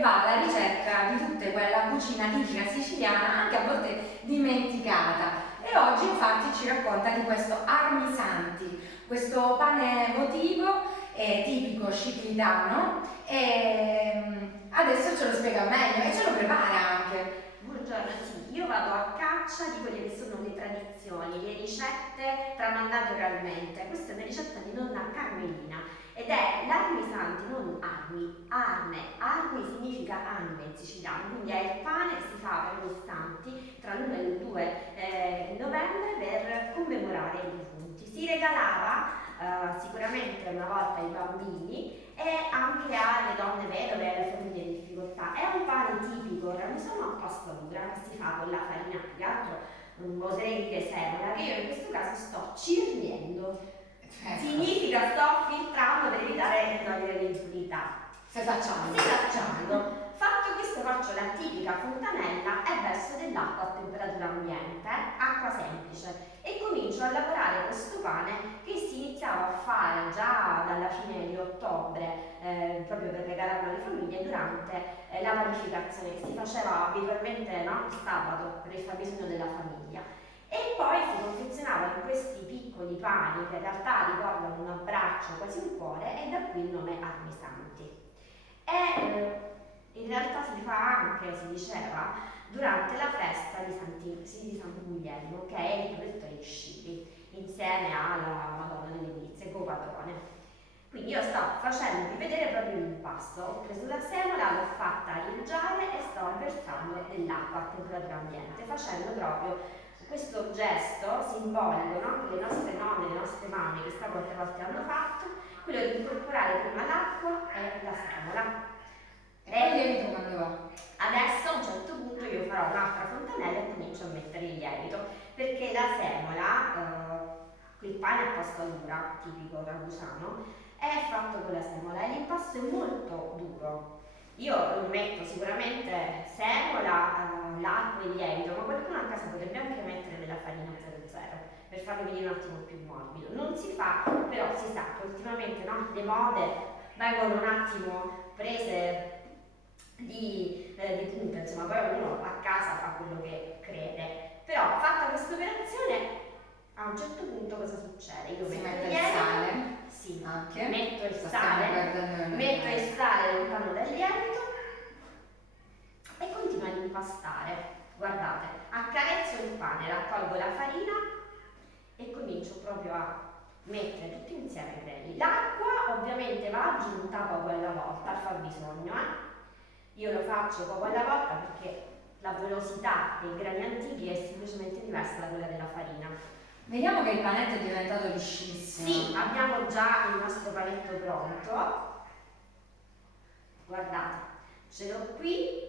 va alla ricerca di tutta quella cucina tipica siciliana, anche a volte dimenticata. E oggi infatti ci racconta di questo armisanti, questo pane votivo tipico sciclitano, e adesso ce lo spiega meglio e ce lo prepara anche. Buongiorno, sì, io vado a caccia di quelle che sono le tradizioni, le ricette tramandate oralmente. Questa è una ricetta di nonna Carmelina ed è l'armisanti, non armi, arme significa anime in siciliano, quindi è il pane che si fa per gli santi tra l'1 e il 2 novembre per commemorare i defunti. Si regalava sicuramente una volta ai bambini e anche alle donne vedove e alle famiglie in difficoltà. È un pane tipico, sono a pasta dura, che si fa con la farina, più che altro oserei dire semola, che io in questo caso sto cirniendo. Significa sto filtrando per evitare di togliere l'impurità. Setacciando. Fatto questo faccio la tipica fontanella e verso dell'acqua a temperatura ambiente, acqua semplice, e comincio a lavorare questo pane che si iniziava a fare già dalla fine di ottobre, proprio per regalarlo alle famiglie durante la panificazione che si faceva abitualmente il sabato per il fabbisogno della famiglia. E poi si confezionava in questi piccoli pani che in realtà ricordano un abbraccio, quasi un cuore, e da qui il nome armisanti. In realtà si fa anche, si diceva, durante la festa di San Guglielmo, che è il protettore di Scipri, insieme alla Madonna delle Milizie, copatrone. Quindi io sto facendo vedere proprio l'impasto, ho preso la semola, l'ho fatta arieggiare e sto versando dell'acqua a temperatura ambiente, facendo proprio questo gesto simbolico, no? Che le nostre nonne, le nostre mamme chissà quante volte hanno fatto, quello di incorporare prima l'acqua e la semola. E il lievito quando va? Adesso a un certo punto io farò un'altra fontanella e comincio a mettere il lievito, perché la semola, il pane a pasta dura, tipico ragusano, è fatto con la semola e l'impasto è molto duro. Io metto sicuramente semola, l'acqua e il lievito, ma qualcuno a casa potrebbe anche mettere della farina 00 per farlo venire un attimo più morbido. Non si fa, però si sa che ultimamente le mode vengono un attimo prese di punta, insomma, poi uno a casa fa quello che crede. Però fatta questa operazione, a un certo punto cosa succede? Io metto il sale. Sì, anche. Metto il sale lontano dal lievito e continuo ad impastare. Guardate, accarezzo il pane, raccolgo la farina e comincio proprio a mettere tutti insieme i grani. L'acqua ovviamente va aggiunta poco alla volta, al fabbisogno. Io lo faccio poco alla volta perché la velocità dei grani antichi è semplicemente diversa da quella della farina. Vediamo che il panetto è diventato liscissimo. Sì, abbiamo già il nostro panetto pronto. Guardate, ce l'ho qui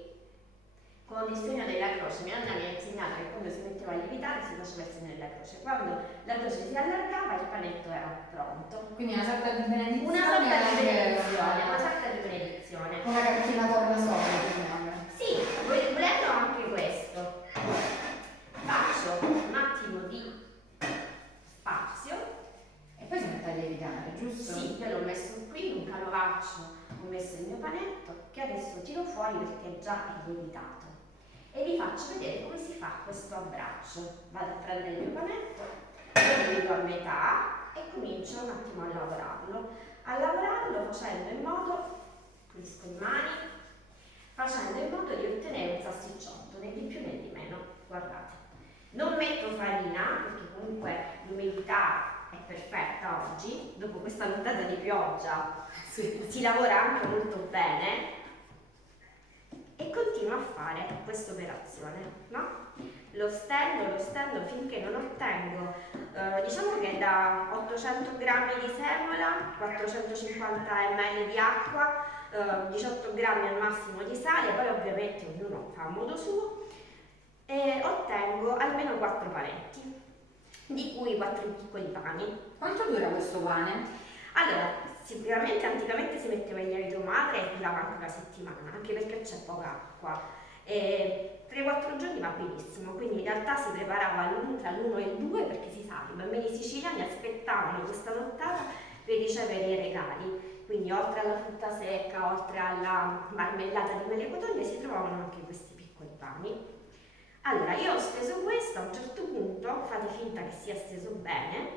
con il segno della croce. Mia nonna mi ha insegnato che quando si metteva a lievitare si faceva il segno della croce. Quando la croce si allargava il panetto era pronto. Quindi una sorta di benedizione. Una sorta di benedizione. Una cartina tornasole. Sì, volendo anche questo. Faccio un attimo di spazio e poi si mette a lievitare, giusto? Sì, io l'ho messo qui in un canovaccio, ho messo il mio panetto che adesso tiro fuori perché è già lievitato e vi faccio vedere come si fa questo abbraccio. Vado a prendere il mio panetto, lo divido a metà e comincio un attimo a lavorarlo facendo in modo, pulisco le mani, facendo in modo di ottenere un salsicciotto, né di più né di meno. Guardate, non metto farina perché comunque l'umidità è perfetta oggi, dopo questa ondata di pioggia si lavora anche molto bene e continuo a fare questa operazione, no? Lo stendo finché non ottengo, diciamo che da 800 grammi di semola, 450 ml di acqua, 18 grammi al massimo di sale, poi ovviamente ognuno fa a modo suo, e ottengo almeno 4 panetti, di cui 4 piccoli pani. Quanto dura questo pane? Allora, sicuramente anticamente si metteva il lievito madre e durava anche una settimana, anche perché c'è poca acqua. 3-4 giorni va benissimo, quindi in realtà si preparava tra l'1 e il 2 perché si sa, i bambini siciliani aspettavano questa nottata per ricevere i regali. quindi oltre alla frutta secca, oltre alla marmellata di mele cotogne si trovavano anche questi piccoli pani. Allora io ho steso questo, a un certo punto fate finta che sia steso bene,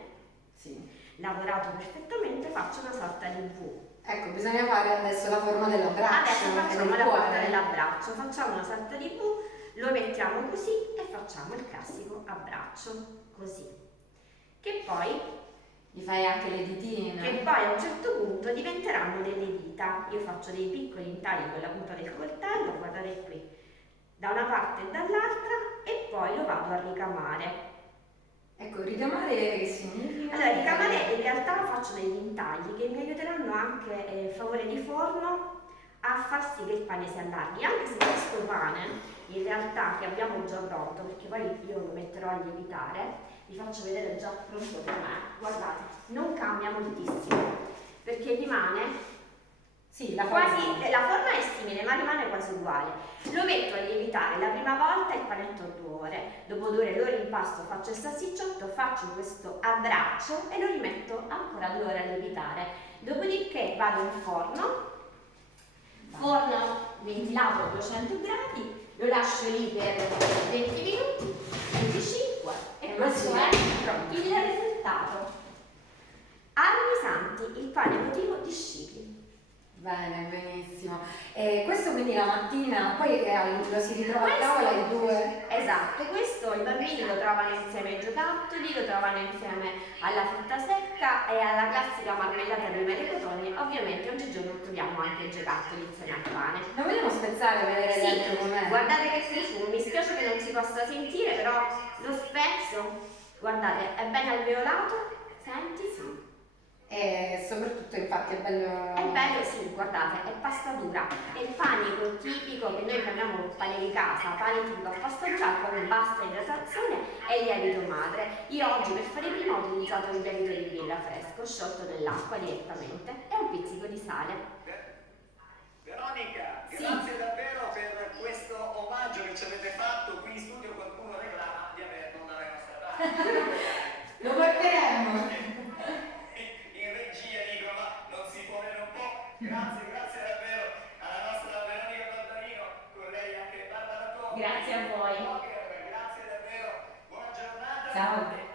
Sì. lavorato perfettamente, faccio una sorta di V. Ecco, bisogna fare adesso la forma dell'abbraccio. Adesso e facciamo del la cuore. forma dell'abbraccio, facciamo una sorta di V, lo mettiamo così e facciamo il classico abbraccio, così. Che poi Gli fai anche le ditine. che poi a un certo punto diventeranno delle dita. Io faccio dei piccoli intagli con la punta del coltello, guardate qui, da una parte e dall'altra, e poi lo vado a ricamare. Ecco, ricamare che significa? Allora, ricamare in realtà faccio degli intagli che mi aiuteranno anche in favore di forno a far sì che il pane si allarghi, anche se questo pane in realtà che abbiamo già pronto, perché poi io lo metterò a lievitare, vi faccio vedere già pronto da me, guardate, non cambia moltissimo, perché rimane Sì, la quasi, forma. la forma è simile ma rimane quasi uguale. Lo metto a lievitare la prima volta il panetto 2 ore, dopo 2 ore lo rimpasto, faccio il salsicciotto, faccio questo abbraccio e lo rimetto ancora 2 ore a lievitare. Dopodiché vado in forno ventilato a 200 gradi, lo lascio lì per 20 minuti, 25 e questo è il risultato. Armi Santi, il pane votivo di Scicli. Bene, benissimo. E questo quindi la mattina, poi lo si ritrova a tavola i due. Esatto, questo i bambini lo trovano insieme ai giocattoli, lo trovano insieme alla frutta secca e alla classica marmellata di mele cotogne. Ovviamente oggigiorno troviamo anche i giocattoli insieme al pane. Lo vogliamo spezzare e vedere dentro Sì, com'è? guardate che profumo, mi spiace che non si possa sentire, però lo spezzo, guardate, è ben alveolato, senti? Sì. E soprattutto infatti è bello. È bello, sì, guardate, è pasta dura. È il panico tipico che noi chiamiamo pane di casa, pane tipico a pasta dura con bassa idratazione e lievito madre. Io oggi per fare prima ho utilizzato il lievito di villa fresco, sciolto nell'acqua direttamente e un pizzico di sale. Veronica, Sì. grazie davvero per questo omaggio che ci avete fatto. Qui in studio qualcuno reclama di non aver constatato. Lo porteremo. In regia dico, ma non si può avere un po'. Grazie davvero alla nostra Veronica Baldanino, con lei anche Barbara Tocchi. Grazie a voi. Grazie davvero, buona giornata. Ciao.